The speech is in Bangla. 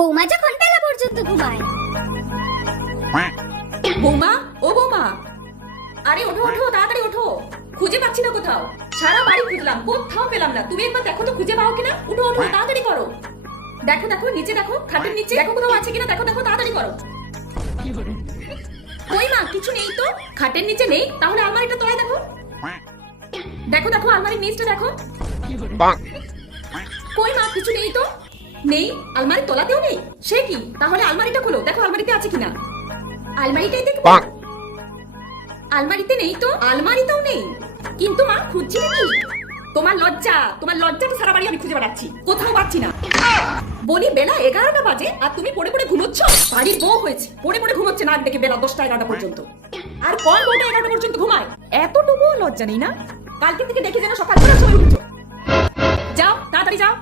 বৌমা যখন বেলা পর্যন্ত ঘুমায়। বৌমা, ও বৌমা, আরে ওঠো ওঠো, তাড়াতাড়ি ওঠো। খুঁজে পাচ্ছি না কোথাও, সারা বাড়ি খুঁজলাম, কোথাও পেলাম না। তুমি একবার দেখো তো খুঁজে পাও কিনা। উঠো ওঠো, তাড়াতাড়ি করো। দেখো দেখো, নিচে দেখো, খাটের নিচে দেখো কোথাও আছে কিনা। দেখো দেখো, তাড়াতাড়ি করো। কই মা, কিছু নেই তো। খাটের নিচে নেই, তাহলে আলমারিটা তলায় দেখো। দেখো দেখো, আলমারির নিচটা দেখো। কই মা, কিছু নেই তো। নেই, আলমারির তলাতেও নেই। সে কি, তাহলে আলমারিটা খোলো, দেখো আলমারিতে আছে কিনা। আলমারিটাই দেখো। আলমারিতে নেই তো, আলমারিতেও নেই। কিন্তু মা, খুঁজছি নাকি। তোমার লজ্জাটা সারা বাড়ি আমি খুঁজে বেড়াচ্ছি, কোথাও পাচ্ছি না। বলি বেলা 11টা বাজে আর তুমি পড়ে পড়ে ঘুমোচ্ছ। বাড়ির বউ হয়েছে, পড়ে পড়ে ঘুমোচ্ছে না দেখে বেলা 10টা 11টা পর্যন্ত। আর কোন বউটা 11টা পর্যন্ত ঘুমায়? এতটুকু লজ্জা নেই না? কালকে থেকে দেখে যেন সকাল 9টার সময় উঠছো। যাও, তাড়াতাড়ি যাও।